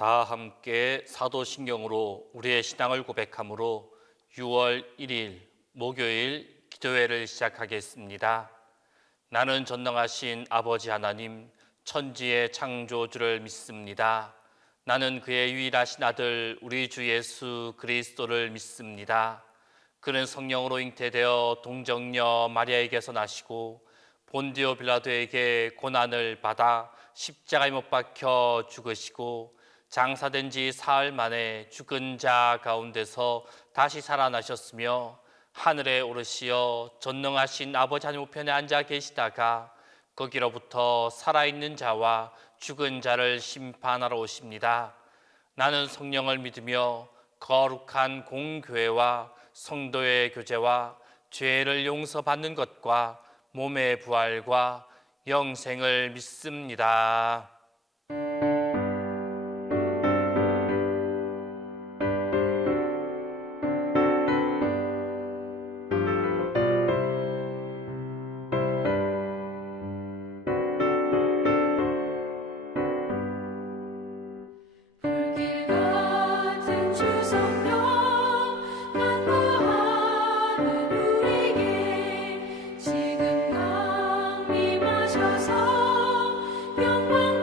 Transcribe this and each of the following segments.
다 함께 사도신경으로 우리의 신앙을 고백함으로 6월 1일 목요일 기도회를 시작하겠습니다. 나는 전능하신 아버지 하나님, 천지의 창조주를 믿습니다. 나는 그의 유일하신 아들 우리 주 예수 그리스도를 믿습니다. 그는 성령으로 잉태되어 동정녀 마리아에게서 나시고 본디오 빌라도에게 고난을 받아 십자가에 못 박혀 죽으시고 장사된 지 사흘 만에 죽은 자 가운데서 다시 살아나셨으며 하늘에 오르시어 전능하신 아버지 하나님 우편에 앉아 계시다가 거기로부터 살아있는 자와 죽은 자를 심판하러 오십니다. 나는 성령을 믿으며 거룩한 공교회와 성도의 교제와 죄를 용서받는 것과 몸의 부활과 영생을 믿습니다. 지금 강림하셔서 영광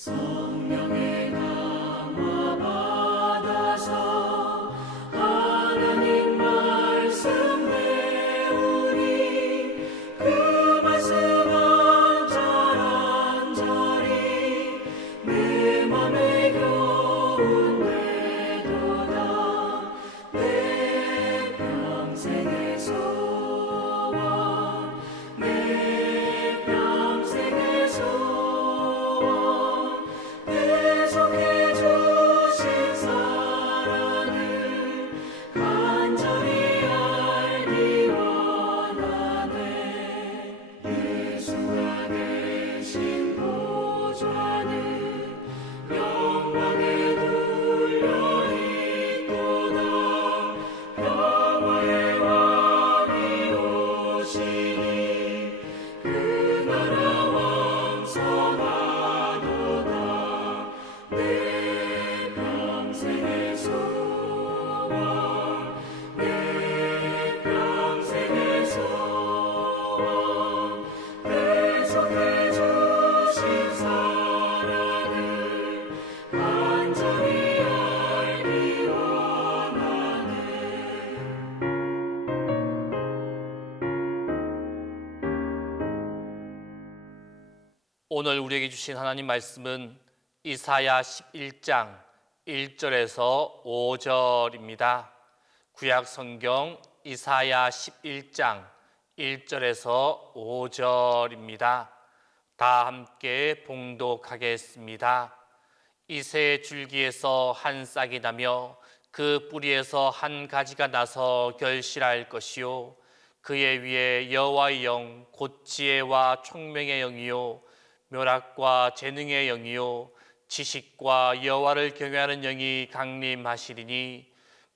성령의 강화 받아서 하나님 말씀 배우니 그 말씀 한 절 한 절이 내 맘에 겨운되도다. 내 평생의 소원, 내 평생의 소원, 계속해 주신 사랑을 간절히 알기 원하네. 예수가 계신 보좌는 영광에 둘려 있도다. 평화의 왕이 오시니 그 나라 왕성하도다. 내 평생의 소원, 내 평생의 소원, 계속해 주신 사랑을 간절히 알기 원하네. 오늘 우리에게 주신 하나님 말씀은 이사야 11장 1절에서 5절입니다. 구약 성경 이사야 11장 1절에서 5절입니다. 다 함께 봉독하겠습니다. 이새의 줄기에서 한 싹이 나며 그 뿌리에서 한 가지가 나서 결실할 것이요 그의 위에 여호와의 영 곧 지혜와 총명의 영이요 묘락과 재능의 영이요 지식과 여호와를 경외하는 영이 강림하시리니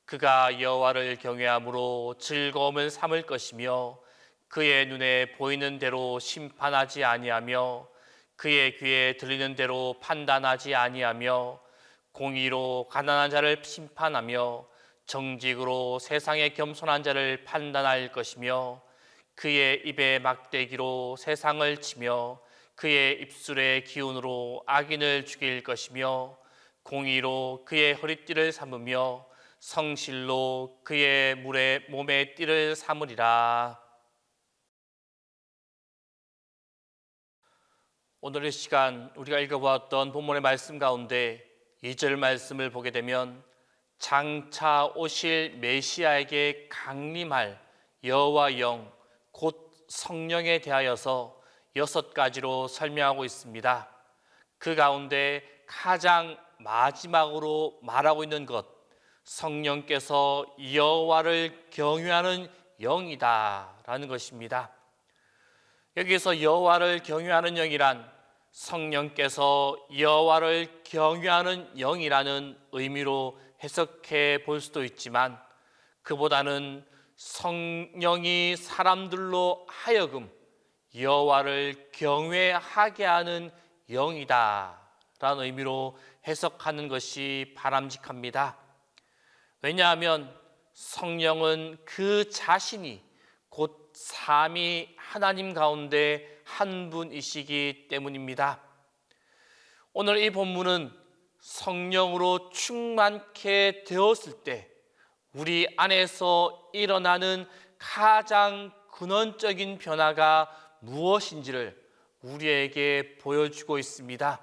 그가 여호와를 경외함으로 즐거움을 삼을 것이며 그의 눈에 보이는 대로 심판하지 아니하며 그의 귀에 들리는 대로 판단하지 아니하며 공의로 가난한 자를 심판하며 정직으로 세상에 겸손한 자를 판단할 것이며 그의 입에 막대기로 세상을 치며 그의 입술의 기운으로 악인을 죽일 것이며 공의로 그의 허리띠를 삼으며 성실로 그의 몸의 띠를 삼으리라. 오늘의 시간 우리가 읽어보았던 본문의 말씀 가운데 2절 말씀을 보게 되면 장차 오실 메시아에게 강림할 여호와 영 곧 성령에 대하여서 6가지로 설명하고 있습니다. 그 가운데 가장 마지막으로 말하고 있는 것, 성령께서 여호와를 경외하는 영이다 라는 것입니다. 여기서 여호와를 경외하는 영이란 성령께서 여호와를 경외하는 영이라는 의미로 해석해 볼 수도 있지만 그보다는 성령이 사람들로 하여금 여호와를 경외하게 하는 영이다 라는 의미로 해석하는 것이 바람직합니다. 왜냐하면 성령은 그 자신이 곧 삼위 하나님 가운데 한 분이시기 때문입니다. 오늘 이 본문은 성령으로 충만케 되었을 때 우리 안에서 일어나는 가장 근원적인 변화가 무엇인지를 우리에게 보여주고 있습니다.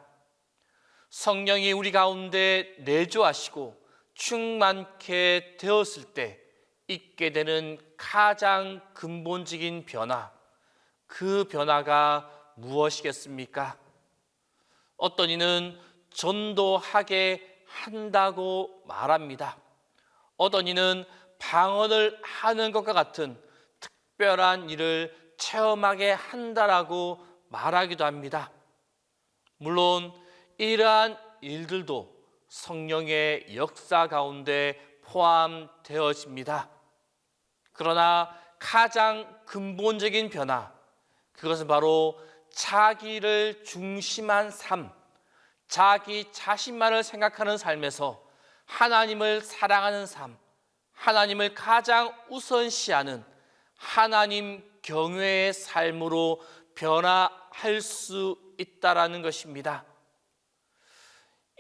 성령이 우리 가운데 내주하시고 충만케 되었을 때 있게 되는 가장 근본적인 변화, 그 변화가 무엇이겠습니까? 어떤 이는 전도하게 한다고 말합니다. 어떤 이는 방언을 하는 것과 같은 특별한 일을 체험하게 한다라고 말하기도 합니다. 물론 이러한 일들도 성령의 역사 가운데 포함되어집니다. 그러나 가장 근본적인 변화, 그것은 바로 자기를 중심한 삶, 자기 자신만을 생각하는 삶에서 하나님을 사랑하는 삶, 하나님을 가장 우선시하는 하나님 경외의 삶으로 변화할 수 있다라는 것입니다.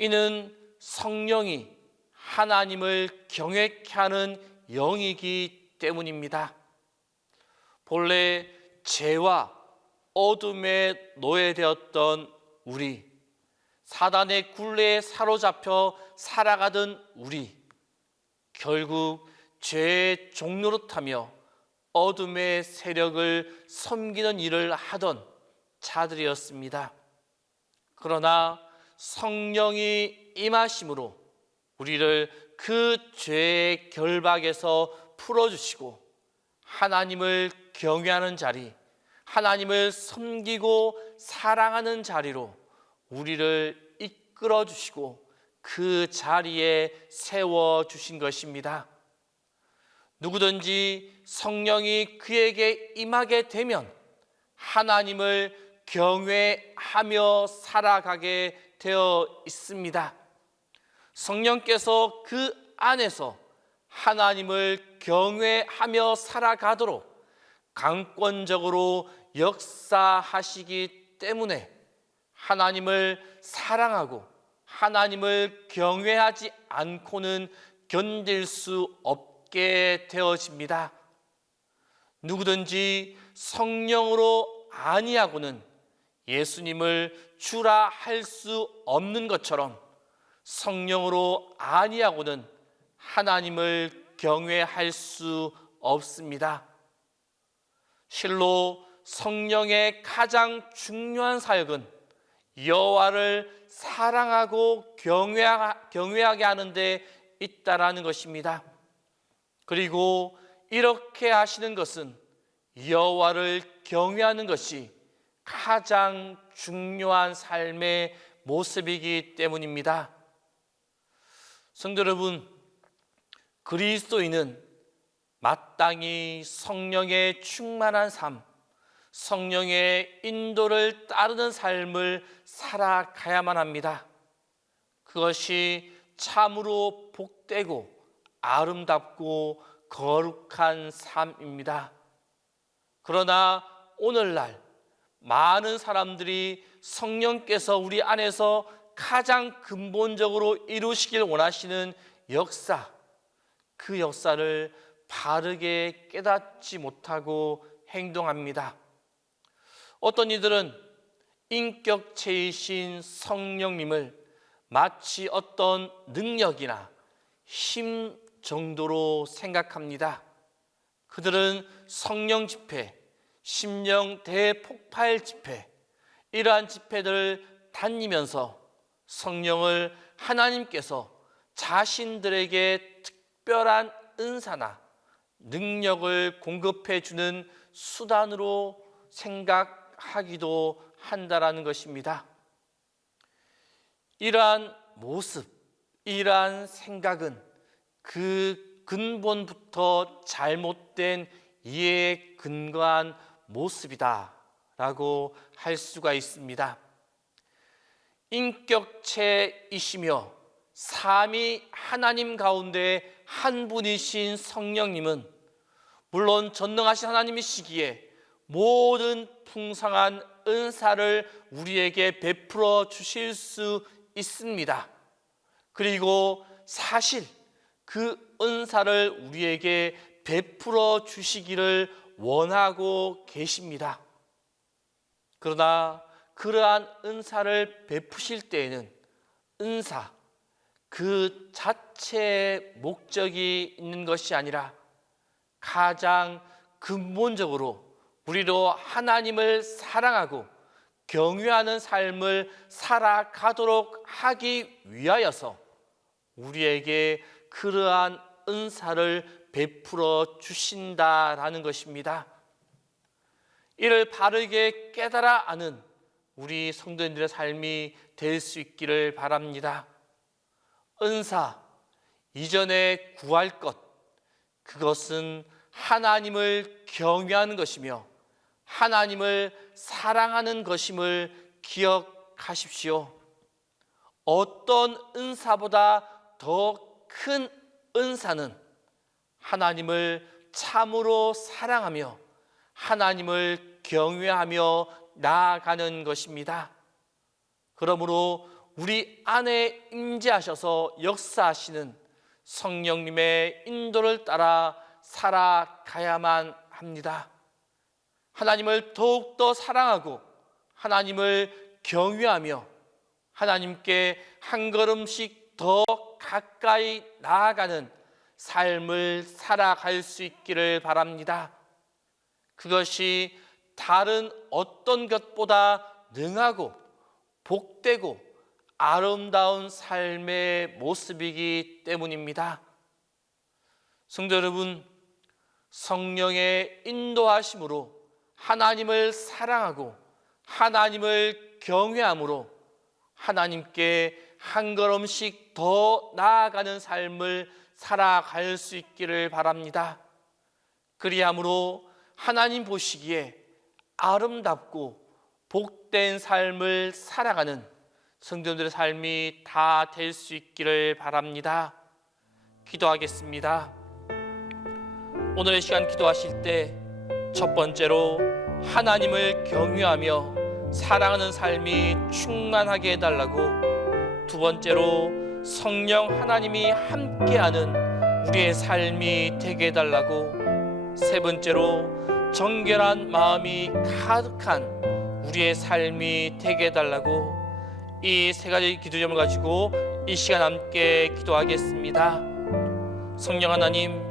이는 성령이 하나님을 경외케 하는 영이기 때문입니다. 본래 죄와 어둠에 노예되었던 우리, 사단의 굴레에 사로잡혀 살아가던 우리, 결국 죄의 종노릇하며 어둠의 세력을 섬기는 일을 하던 자들이었습니다. 그러나 성령이 임하심으로 우리를 그 죄의 결박에서 풀어주시고 하나님을 경외하는 자리, 하나님을 섬기고 사랑하는 자리로 우리를 이끌어 주시고 그 자리에 세워주신 것입니다. 누구든지 성령이 그에게 임하게 되면 하나님을 경외하며 살아가게 되어 있습니다. 성령께서 그 안에서 하나님을 경외하며 살아가도록 강권적으로 역사하시기 때문에 하나님을 사랑하고 하나님을 경외하지 않고는 견딜 수 없게 되어집니다. 누구든지 성령으로 아니하고는 예수님을 주라 할 수 없는 것처럼 성령으로 아니하고는 하나님을 경외할 수 없습니다. 실로 성령의 가장 중요한 사역은 여호와를 사랑하고 경외하게 하는 데 있다라는 것입니다. 그리고 이렇게 하시는 것은 여호와를 경외하는 것이 가장 중요한 삶의 모습이기 때문입니다. 성도 여러분, 그리스도인은 마땅히 성령의 충만한 삶, 성령의 인도를 따르는 삶을 살아가야만 합니다. 그것이 참으로 복되고 아름답고 거룩한 삶입니다. 그러나 오늘날 많은 사람들이 성령께서 우리 안에서 가장 근본적으로 이루시길 원하시는 역사, 그 역사를 바르게 깨닫지 못하고 행동합니다. 어떤 이들은 인격체이신 성령님을 마치 어떤 능력이나 힘 정도로 생각합니다. 그들은 성령 집회, 심령 대폭발 집회, 이러한 집회들을 다니면서 성령을 하나님께서 자신들에게 특별한 은사나 능력을 공급해 주는 수단으로 생각하기도 한다라는 것입니다. 이러한 모습, 이러한 생각은 그 근본부터 잘못된 이해에 근거한 모습이다라고 할 수가 있습니다. 인격체이시며 삼위 하나님 가운데 한 분이신 성령님은 물론 전능하신 하나님이시기에 모든 풍성한 은사를 우리에게 베풀어 주실 수 있습니다. 그리고 사실 그 은사를 우리에게 베풀어 주시기를 원하고 계십니다. 그러나 그러한 은사를 베푸실 때에는 은사 그 자체의 목적이 있는 것이 아니라 가장 근본적으로 우리로 하나님을 사랑하고 경외하는 삶을 살아가도록 하기 위하여서 우리에게 그러한 은사를 베풀어 주신다라는 것입니다. 이를 바르게 깨달아 아는 우리 성도님들의 삶이 될 수 있기를 바랍니다. 은사, 이전에 구할 것, 그것은 하나님을 경외하는 것이며 하나님을 사랑하는 것임을 기억하십시오. 어떤 은사보다 더 큰 은사는 하나님을 참으로 사랑하며 하나님을 경외하며 나아가는 것입니다. 그러므로 우리 안에 임재하셔서 역사하시는 성령님의 인도를 따라 살아가야만 합니다. 하나님을 더욱더 사랑하고 하나님을 경외하며 하나님께 한 걸음씩 더 가까이 나아가는 삶을 살아갈 수 있기를 바랍니다. 그것이 다른 어떤 것보다 능하고 복되고 아름다운 삶의 모습이기 때문입니다. 성도 여러분, 성령의 인도하심으로 하나님을 사랑하고 하나님을 경외함으로 하나님께 한 걸음씩 더 나아가는 삶을 살아갈 수 있기를 바랍니다. 그리함으로 하나님 보시기에 아름답고 복된 삶을 살아가는 성도들의 삶이 다 될 수 있기를 바랍니다. 기도하겠습니다. 오늘의 시간 기도하실 때 첫 번째로 하나님을 경외하며 사랑하는 삶이 충만하게 해달라고, 두 번째로 성령 하나님이 함께하는 우리의 삶이 되게 해달라고, 세 번째로 정결한 마음이 가득한 우리의 삶이 되게 해달라고, 이 세 가지 기도 점을 가지고 이 시간 함께 기도하겠습니다. 성령 하나님,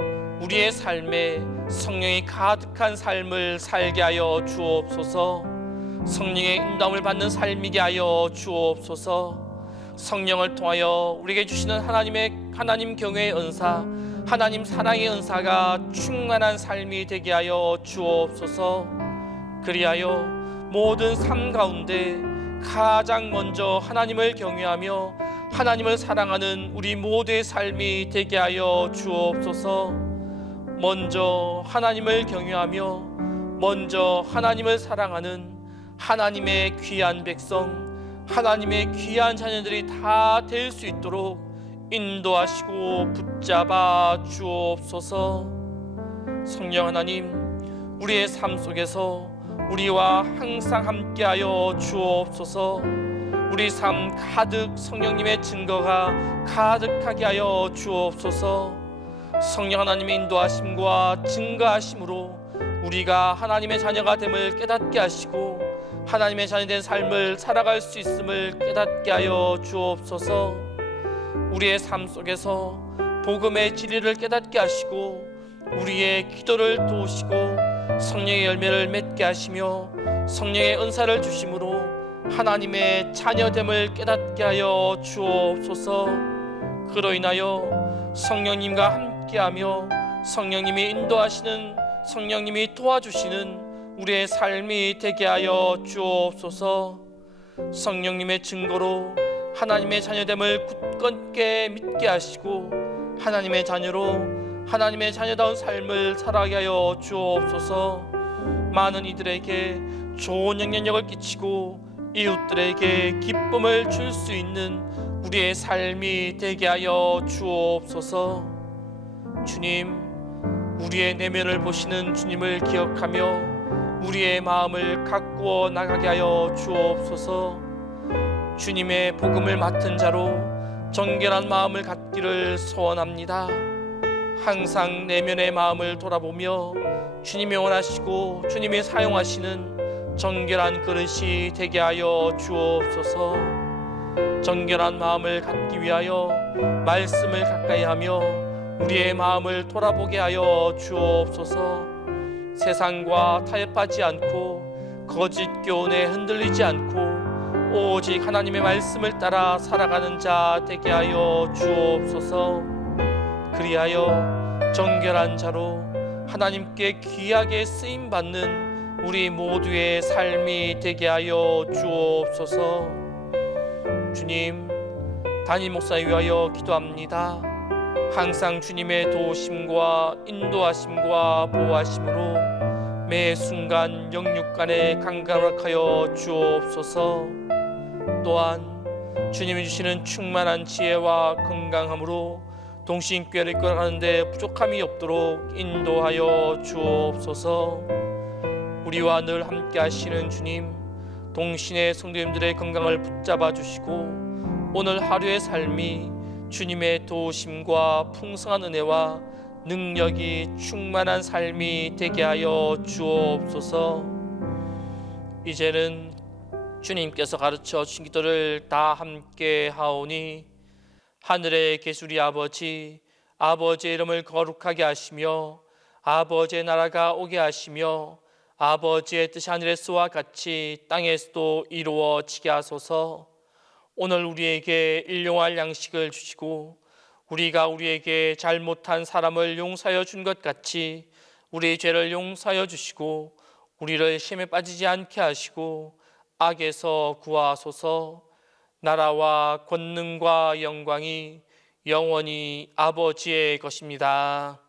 우리의 삶에 성령이 가득한 삶을 살게 하여 주옵소서. 성령의 인도함을 받는 삶이게 하여 주옵소서. 성령을 통하여 우리에게 주시는 하나님 경외의 은사, 하나님 사랑의 은사가 충만한 삶이 되게 하여 주옵소서. 그리하여 모든 삶 가운데 가장 먼저 하나님을 경외하며 하나님을 사랑하는 우리 모두의 삶이 되게 하여 주옵소서. 먼저 하나님을 경외하며 먼저 하나님을 사랑하는 하나님의 귀한 백성, 하나님의 귀한 자녀들이 다 될 수 있도록 인도하시고 붙잡아 주옵소서. 성령 하나님, 우리의 삶 속에서 우리와 항상 함께하여 주옵소서. 우리 삶 가득 성령님의 증거가 가득하게 하여 주옵소서. 성령 하나님의 인도하심과 증거하심으로 우리가 하나님의 자녀가 됨을 깨닫게 하시고 하나님의 자녀된 삶을 살아갈 수 있음을 깨닫게 하여 주옵소서. 우리의 삶 속에서 복음의 진리를 깨닫게 하시고 우리의 기도를 도우시고 성령의 열매를 맺게 하시며 성령의 은사를 주심으로 하나님의 자녀됨을 깨닫게 하여 주옵소서. 그로 인하여 성령님과 함께하며 성령님이 인도하시는, 성령님이 도와주시는 우리의 삶이 되게 하여 주옵소서. 성령님의 증거로 하나님의 자녀됨을 굳건하게 믿게 하시고 하나님의 자녀로 하나님의 자녀다운 삶을 살아가게 하여 주옵소서. 많은 이들에게 좋은 영향력을 끼치고 이웃들에게 기쁨을 줄 수 있는 우리의 삶이 되게 하여 주옵소서. 주님, 우리의 내면을 보시는 주님을 기억하며 우리의 마음을 가꾸어 나가게 하여 주옵소서. 주님의 복음을 맡은 자로 정결한 마음을 갖기를 소원합니다. 항상 내면의 마음을 돌아보며 주님이 원하시고 주님이 사용하시는 정결한 그릇이 되게 하여 주옵소서. 정결한 마음을 갖기 위하여 말씀을 가까이 하며 우리의 마음을 돌아보게 하여 주옵소서. 세상과 타협하지 않고 거짓 교훈에 흔들리지 않고 오직 하나님의 말씀을 따라 살아가는 자 되게 하여 주옵소서. 그리하여 정결한 자로 하나님께 귀하게 쓰임받는 우리 모두의 삶이 되게 하여 주옵소서. 주님, 담임 목사님 위하여 기도합니다. 항상 주님의 도우심과 인도하심과 보호하심으로 매 순간 영육간에 강건하여 주옵소서. 또한 주님이 주시는 충만한 지혜와 건강함으로 동신교회를 이끌어가는데 부족함이 없도록 인도하여 주옵소서. 우리와 늘 함께 하시는 주님, 동신의 성도님들의 건강을 붙잡아 주시고 오늘 하루의 삶이 주님의 도우심과 풍성한 은혜와 능력이 충만한 삶이 되게 하여 주옵소서. 이제는 주님께서 가르쳐 주신 기도를 다 함께 하오니, 하늘에 계신 우리 아버지, 아버지의 이름을 거룩하게 하시며 아버지의 나라가 오게 하시며 아버지의 뜻이 하늘에서와 같이 땅에서도 이루어지게 하소서. 오늘 우리에게 일용할 양식을 주시고 우리가 우리에게 잘못한 사람을 용서하여 준 것 같이 우리의 죄를 용서하여 주시고 우리를 시험에 빠지지 않게 하시고 악에서 구하소서. 나라와 권능과 영광이 영원히 아버지의 것입니다.